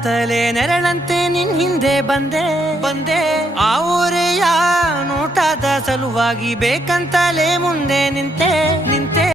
ಅಂತಲೇ ನೆರಳಂತೆ ನಿನ್ ಹಿಂದೆ ಬಂದೆ ಆ ಊರೆಯ ನೋಟದ ಸಲುವಾಗಿ ಬೇಕಂತಲೇ ಮುಂದೆ ನಿಂತೆ